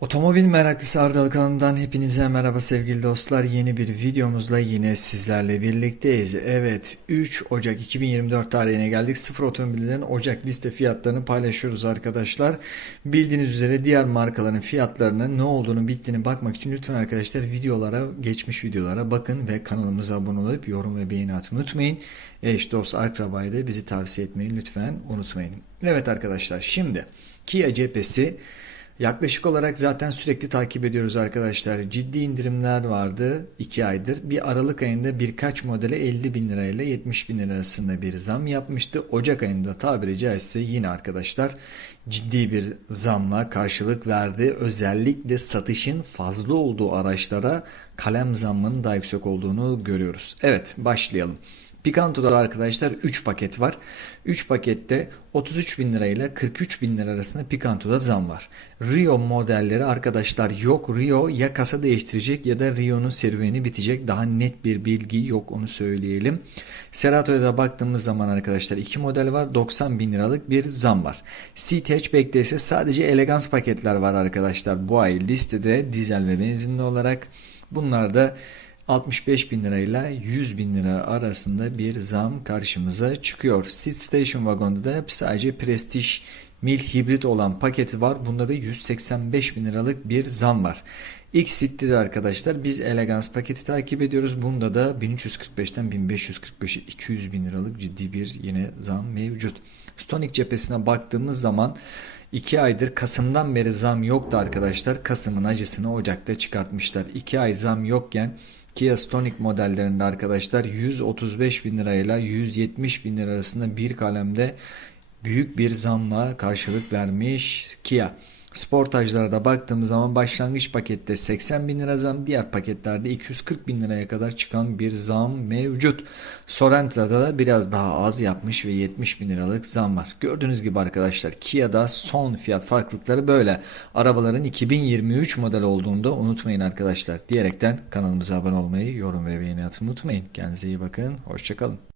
Otomobil meraklısı Ardal kanalından hepinize merhaba sevgili dostlar. Yeni bir videomuzla yine sizlerle birlikteyiz. Evet 3 Ocak 2024 tarihine geldik. Sıfır otomobillerin Ocak liste fiyatlarını paylaşıyoruz arkadaşlar. Bildiğiniz üzere diğer markaların fiyatlarının ne olduğunu bittiğini bakmak için lütfen arkadaşlar videolara geçmiş videolara bakın ve kanalımıza abone olup yorum ve beğeni atmayı unutmayın. Eş dost akrabayı da bizi tavsiye etmeyi lütfen unutmayın. Evet arkadaşlar şimdi Kia cephesi Yaklaşık olarak zaten sürekli takip ediyoruz arkadaşlar. Ciddi indirimler vardı 2 aydır. Bir Aralık ayında birkaç modele 50 bin lirayla 70 bin lira arasında bir zam yapmıştı. Ocak ayında tabiri caizse yine arkadaşlar ciddi bir zamla karşılık verdi. Özellikle satışın fazla olduğu araçlara kalem zammının daha yüksek olduğunu görüyoruz. Evet başlayalım. Picanto'da arkadaşlar 3 paket var. 3 pakette 33 bin lira ile 43 bin lira arasında Picanto'da zam var. Rio modelleri arkadaşlar yok. Rio ya kasa değiştirecek ya da Rio'nun serüveni bitecek. Daha net bir bilgi yok onu söyleyelim. Cerato'ya da baktığımız zaman arkadaşlar 2 model var. 90 bin liralık bir zam var. Seat hatchback'te ise sadece elegans paketler var arkadaşlar. Bu ay listede dizel ve benzinli olarak. Bunlar da 65 bin lirayla 100 bin lira arasında bir zam karşımıza çıkıyor. Seat Station Wagon'da da sadece Prestige mil hibrit olan paketi var. Bunda da 185 bin liralık bir zam var. X-Cit'te de arkadaşlar biz Elegance paketi takip ediyoruz. Bunda da 1345'ten 1545'e 200 bin liralık ciddi bir yine zam mevcut. Stonic cephesine baktığımız zaman 2 aydır Kasım'dan beri zam yoktu arkadaşlar. Kasım'ın acısını Ocak'ta çıkartmışlar. 2 ay zam yokken Kia Stonic modellerinde arkadaşlar 135 bin lirayla 170 bin lira arasında bir kalemde büyük bir zamla karşılık vermiş Kia. Sportajlara da baktığımız zaman başlangıç pakette 80 bin lira zam, diğer paketlerde 240 bin liraya kadar çıkan bir zam mevcut. Sorrento'da da biraz daha az yapmış ve 70 bin liralık zam var. Gördüğünüz gibi arkadaşlar Kia'da son fiyat farklılıkları böyle. Arabaların 2023 model olduğunu da unutmayın arkadaşlar. Diyerekten kanalımıza abone olmayı, yorum ve beğeni atmayı unutmayın. Kendinize iyi bakın. Hoşçakalın.